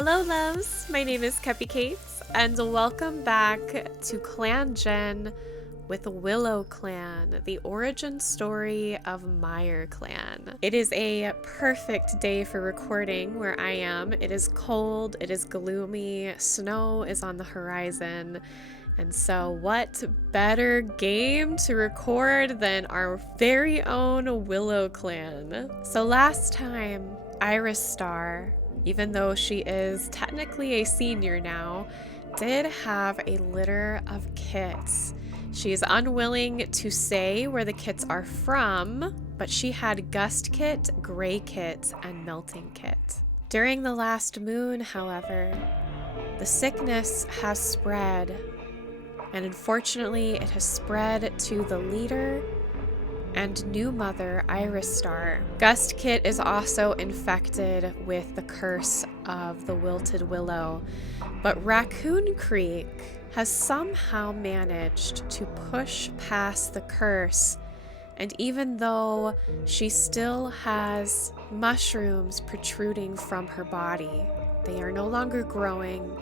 Hello loves, my name is Cupicate and welcome back to clangen with Willow Clan, the origin story of Mire Clan. It is a perfect day for recording where I am. It is cold, it is gloomy, snow is on the horizon, and so what better game to record than our very own Willow Clan. So last time, Iris Star, even though she is technically a senior now, did have a litter of kits. She is unwilling to say where the kits are from, but she had Gust Kit, Gray Kit, and Melting Kit. During the last moon, however, the sickness has spread, and unfortunately it has spread to the leader and new mother, Iris Star. Gust Kit is also infected with the curse of the wilted willow, but Raccoon Creek has somehow managed to push past the curse, and even though she still has mushrooms protruding from her body, they are no longer growing,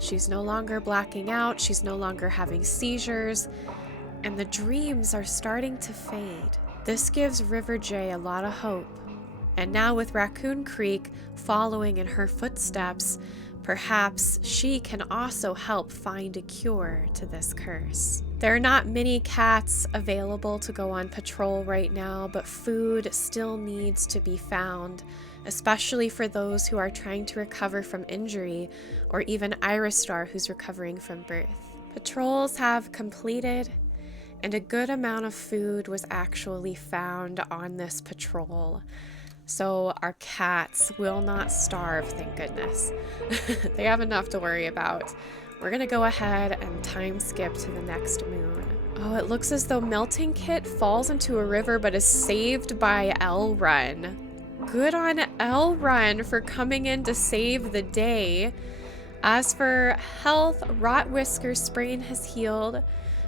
she's no longer blacking out, she's no longer having seizures, and the dreams are starting to fade. This gives River J a lot of hope, and now with Raccoon Creek following in her footsteps, perhaps she can also help find a cure to this curse. There are not many cats available to go on patrol right now, but food still needs to be found, especially for those who are trying to recover from injury, or even Iris Star who's recovering from birth. Patrols have completed, and a good amount of food was actually found on this patrol. So our cats will not starve, thank goodness. They have enough to worry about. We're gonna go ahead and time skip to the next moon. Oh, it looks as though Melting Kit falls into a river but is saved by L Run. Good on L Run for coming in to save the day. As for health, Rot Whisker's sprain has healed.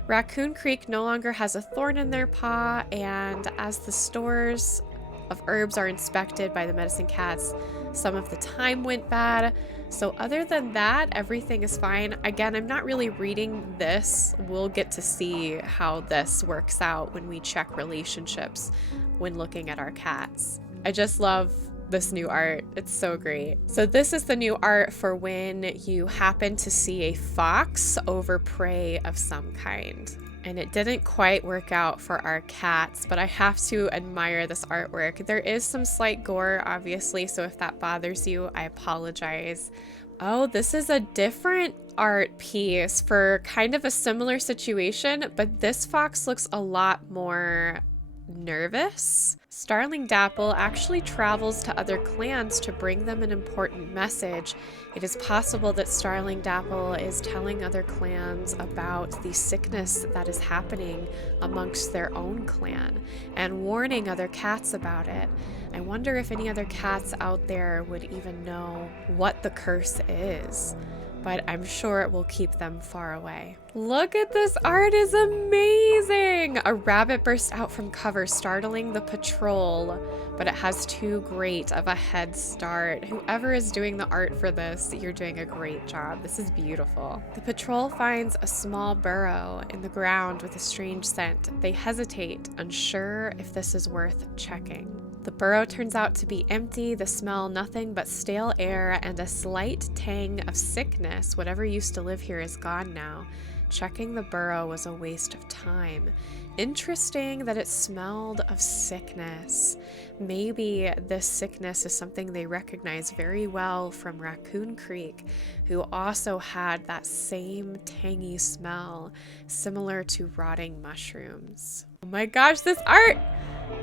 Raccoon Creek no longer has a thorn in their paw, and as the stores of herbs are inspected by the medicine cats, some of the time went bad. So other than that, everything is fine. Again, I'm not really reading this. We'll get to see how this works out when we check relationships when looking at our cats. I just love this new art. It's so great. So this is the new art for when you happen to see a fox over prey of some kind. And it didn't quite work out for our cats, but I have to admire this artwork. There is some slight gore, obviously, so if that bothers you, I apologize. Oh, this is a different art piece for kind of a similar situation, but this fox looks a lot more nervous. Starling Dapple actually travels to other clans to bring them an important message. It is possible that Starling Dapple is telling other clans about the sickness that is happening amongst their own clan and warning other cats about it. I wonder if any other cats out there would even know what the curse is, but I'm sure it will keep them far away. Look at this art, is amazing! A rabbit burst out from cover, startling the patrol, but it has too great of a head start. Whoever is doing the art for this, you're doing a great job. This is beautiful. The patrol finds a small burrow in the ground with a strange scent. They hesitate, unsure if this is worth checking. The burrow turns out to be empty, the smell nothing but stale air and a slight tang of sickness. Whatever used to live here is gone now. Checking the burrow was a waste of time. Interesting that it smelled of sickness. Maybe this sickness is something they recognize very well from Raccoon Creek, who also had that same tangy smell, similar to rotting mushrooms. Oh my gosh, this art!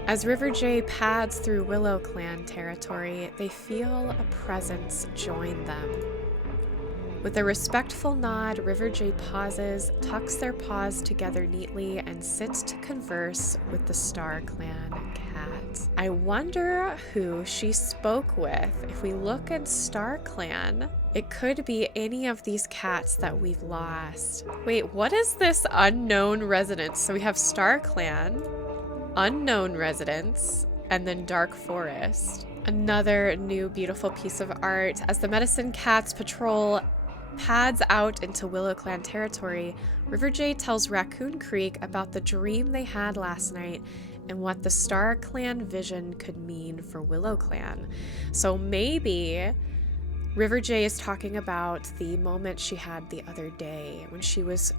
As River J pads through Willow Clan territory, they feel a presence join them. With a respectful nod, River J pauses, tucks their paws together neatly, and sits to converse with the Star Clan cat. I wonder who she spoke with. If we look at Star Clan, it could be any of these cats that we've lost. Wait, what is this unknown residence? So we have Star Clan, unknown residence, and then Dark Forest. Another new beautiful piece of art. As the Medicine Cat's patrol pads out into Willow Clan territory, Riverjay tells Raccoon Creek about the dream they had last night and what the Star Clan vision could mean for Willow Clan. So maybe Riverjay is talking about the moment she had the other day when she was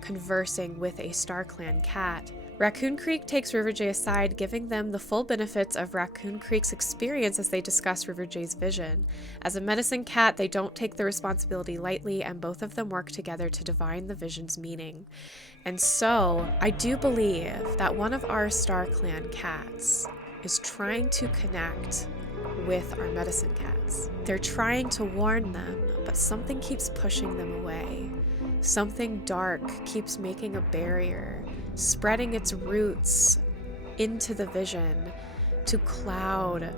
conversing with a Star Clan cat. Raccoon Creek takes Riverjay aside, giving them the full benefits of Raccoon Creek's experience as they discuss Riverjay's vision. As a medicine cat, they don't take the responsibility lightly, and both of them work together to divine the vision's meaning. And so, I do believe that one of our Star Clan cats is trying to connect with our medicine cats. They're trying to warn them, but something keeps pushing them away. Something dark keeps making a barrier, spreading its roots into the vision to cloud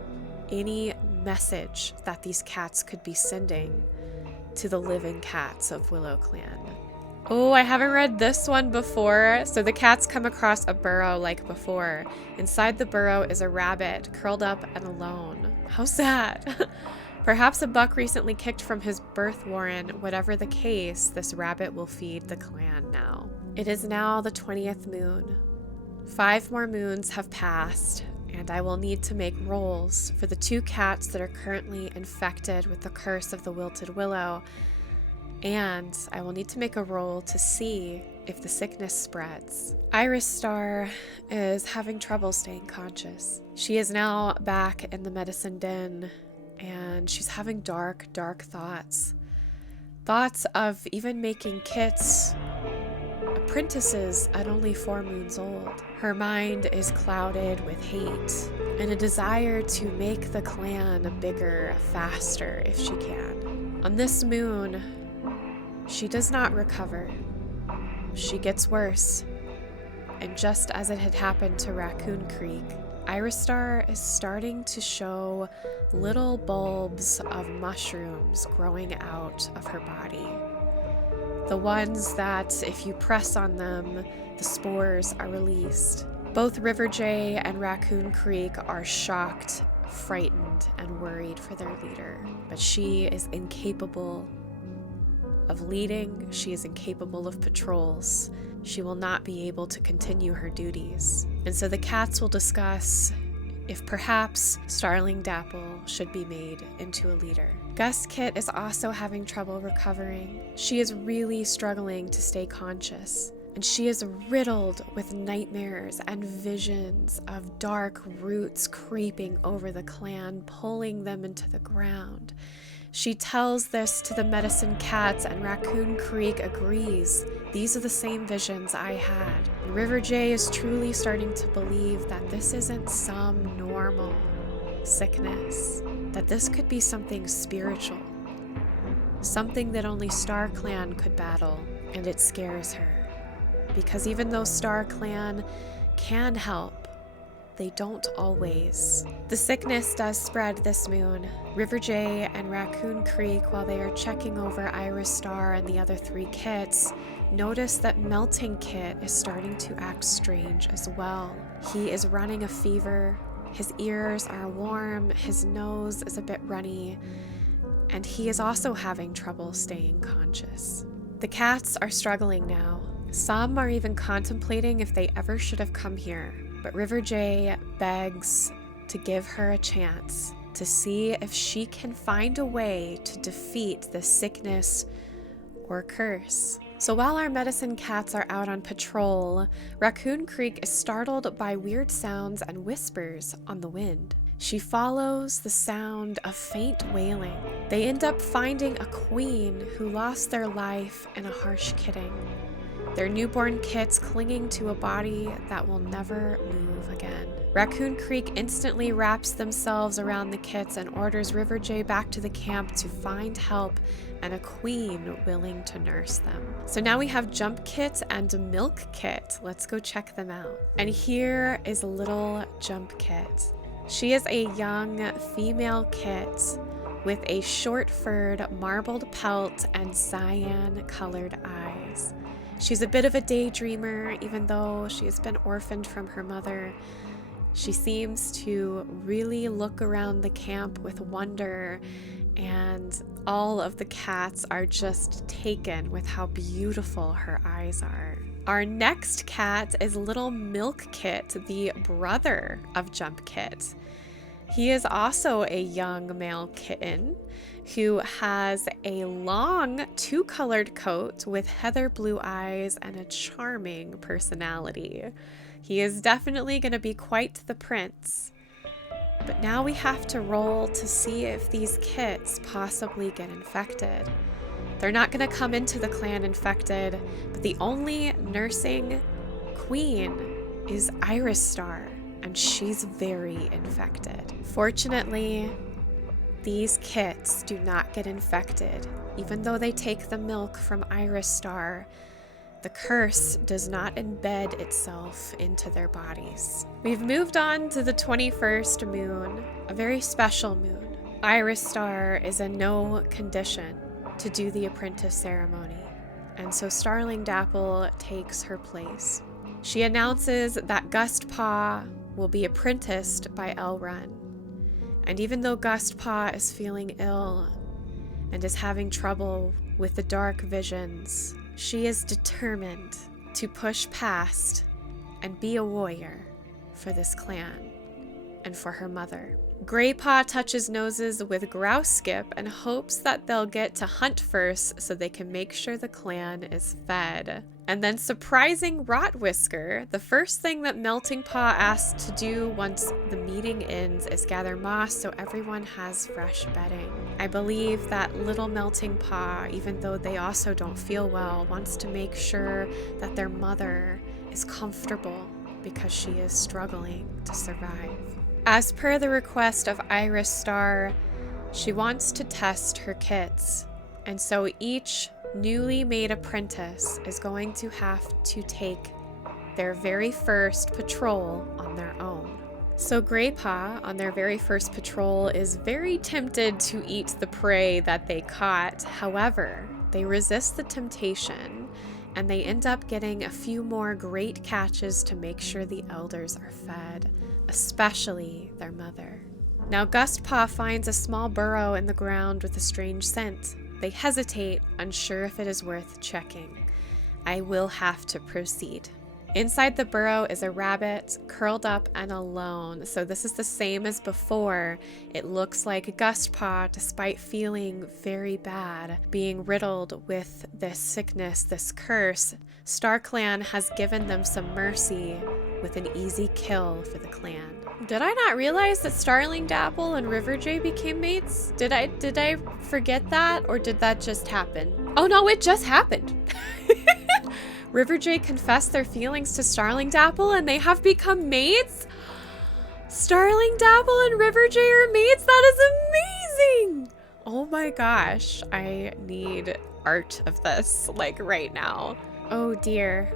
any message that these cats could be sending to the living cats of Willow Clan. Oh, I haven't read this one before. So the cats come across a burrow like before. Inside the burrow is a rabbit, curled up and alone. How sad. Perhaps a buck recently kicked from his birth warren. Whatever the case, this rabbit will feed the clan now. It is now the 20th moon. 5 more moons have passed, and I will need to make rolls for the 2 cats that are currently infected with the curse of the wilted willow. And I will need to make a roll to see if the sickness spreads. Iris Star is having trouble staying conscious. She is now back in the medicine den, and she's having dark, dark thoughts. Thoughts of even making kits apprentices at only 4 moons old. Her mind is clouded with hate and a desire to make the clan bigger, faster if she can. On this moon, she does not recover. She gets worse. And just as it had happened to Raccoon Creek, Iris Star is starting to show little bulbs of mushrooms growing out of her body. The ones that, if you press on them, the spores are released. Both Riverjay and Raccoon Creek are shocked, frightened, and worried for their leader. But she is incapable of leading. She is incapable of patrols. She will not be able to continue her duties. And so the cats will discuss if perhaps Starling Dapple should be made into a leader. Gus Kit is also having trouble recovering. She is really struggling to stay conscious, and she is riddled with nightmares and visions of dark roots creeping over the clan, pulling them into the ground. She tells this to the medicine cats, and Raccoon Creek agrees. These are the same visions I had. Riverjay is truly starting to believe that this isn't some normal sickness, that this could be something spiritual, something that only Star Clan could battle, and it scares her. Because even though Star Clan can help, they don't always. The sickness does spread this moon. Riverjay and Raccoon Creek, while they are checking over Iris Star and the other 3 kits, notice that Melting Kit is starting to act strange as well. He is running a fever, his ears are warm, his nose is a bit runny, and he is also having trouble staying conscious. The cats are struggling now. Some are even contemplating if they ever should have come here. But Riverjay begs to give her a chance to see if she can find a way to defeat the sickness or curse. So while our medicine cats are out on patrol, Raccoon Creek is startled by weird sounds and whispers on the wind. She follows the sound of faint wailing. They end up finding a queen who lost their life in a harsh kidding. Their newborn kits clinging to a body that will never move again. Raccoon Creek instantly wraps themselves around the kits and orders Riverjay back to the camp to find help and a queen willing to nurse them. So now we have Jump Kit and Milk Kit. Let's go check them out. And here is little Jump Kit. She is a young female kit with a short-furred marbled pelt and cyan-colored eyes. She's a bit of a daydreamer, even though she has been orphaned from her mother, She seems to really look around the camp with wonder, and all of the cats are just taken with how beautiful her eyes are. Our next cat is little Milk Kit, the brother of Jump Kit. He is also a young male kitten who has a long two-colored coat with heather blue eyes and a charming personality. He is definitely going to be quite the prince. But now we have to roll to see if these kits possibly get infected. They're not going to come into the clan infected, but the only nursing queen is Iris Star, and she's very infected. Fortunately, these kits do not get infected. Even though they take the milk from Iris Star, the curse does not embed itself into their bodies. We've moved on to the 21st moon, a very special moon. Iris Star is in no condition to do the apprentice ceremony, and so Starling Dapple takes her place. She announces that Gustpaw will be apprenticed by Elrun. And even though Gustpaw is feeling ill and is having trouble with the dark visions, she is determined to push past and be a warrior for this clan and for her mother. Greypaw touches noses with Grouskip and hopes that they'll get to hunt first so they can make sure the clan is fed. And then surprising Rotwhisker, the first thing that Melting Paw asks to do once the meeting ends is gather moss so everyone has fresh bedding. I believe that little Melting Paw, even though they also don't feel well, wants to make sure that their mother is comfortable because she is struggling to survive. As per the request of Iris Star, she wants to test her kits, and so each newly made apprentice is going to have to take their very first patrol on their own. So Greypaw, on their very first patrol, is very tempted to eat the prey that they caught. However, they resist the temptation, and they end up getting a few more great catches to make sure the elders are fed, especially their mother. Now Gustpaw finds a small burrow in the ground with a strange scent. They hesitate, unsure if it is worth checking. I will have to proceed. Inside the burrow is a rabbit, curled up and alone. So this is the same as before. It looks like Gustpaw, despite feeling very bad, being riddled with this sickness, this curse, StarClan has given them some mercy with an easy kill for the clan. Did I not realize that Starling Dapple and Riverjay became mates? Did I forget that, or did that just happen? Oh no, it just happened. Riverjay confessed their feelings to Starling Dapple and they have become mates? Starling Dapple and Riverjay are mates? That is amazing! Oh my gosh, I need art of this, like right now. Oh dear.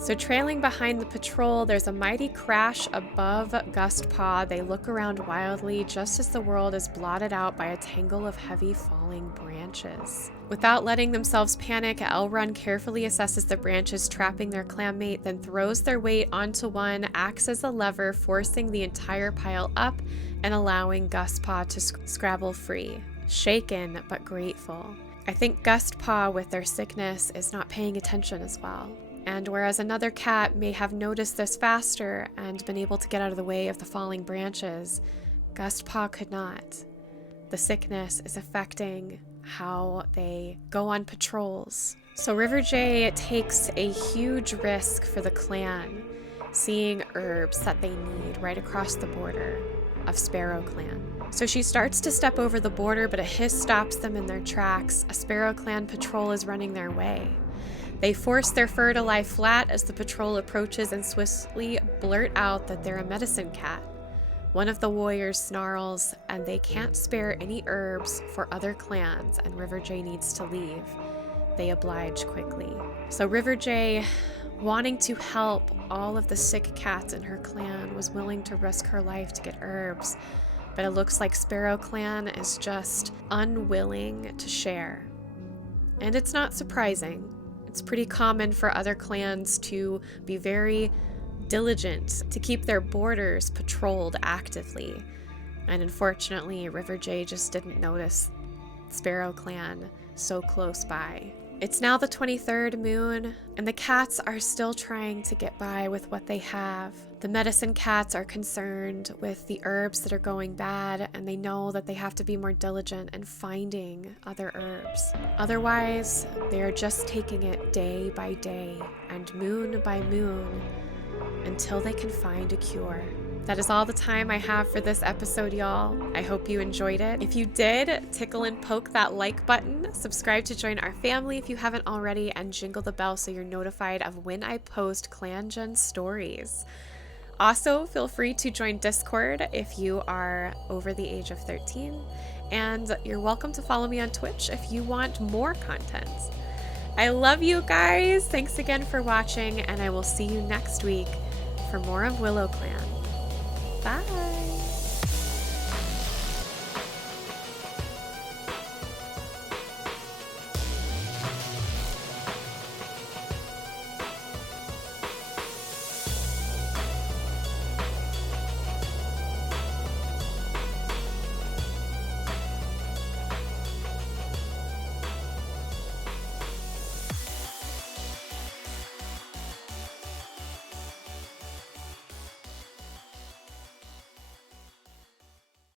So trailing behind the patrol, there's a mighty crash above Gustpaw. They look around wildly just as the world is blotted out by a tangle of heavy falling branches. Without letting themselves panic, Elrun carefully assesses the branches trapping their clanmate, then throws their weight onto one, acts as a lever, forcing the entire pile up and allowing Gustpaw to scrabble free. Shaken but grateful. I think Gustpaw, with their sickness, is not paying attention as well. And whereas another cat may have noticed this faster and been able to get out of the way of the falling branches, Gustpaw could not. The sickness is affecting how they go on patrols. So Riverjay takes a huge risk for the clan, seeing herbs that they need right across the border of Sparrow Clan. So she starts to step over the border, but a hiss stops them in their tracks. A Sparrow Clan patrol is running their way. They force their fur to lie flat as the patrol approaches and swiftly blurt out that they're a medicine cat. One of the warriors snarls, and they can't spare any herbs for other clans, and Riverjay needs to leave. They oblige quickly. So Riverjay, wanting to help all of the sick cats in her clan, was willing to risk her life to get herbs, but it looks like Sparrow Clan is just unwilling to share. And it's not surprising. It's pretty common for other clans to be very diligent to keep their borders patrolled actively. And unfortunately, River Jay just didn't notice Sparrow Clan so close by. It's now the 23rd moon, and the cats are still trying to get by with what they have. The medicine cats are concerned with the herbs that are going bad, and they know that they have to be more diligent in finding other herbs. Otherwise, they are just taking it day by day and moon by moon until they can find a cure. That is all the time I have for this episode, y'all. I hope you enjoyed it. If you did, tickle and poke that like button, subscribe to join our family if you haven't already, and jingle the bell so you're notified of when I post clangen stories. Also, feel free to join Discord if you are over the age of 13, and you're welcome to follow me on Twitch if you want more content. I love you guys. Thanks again for watching, and I will see you next week for more of Willow Clan. Bye!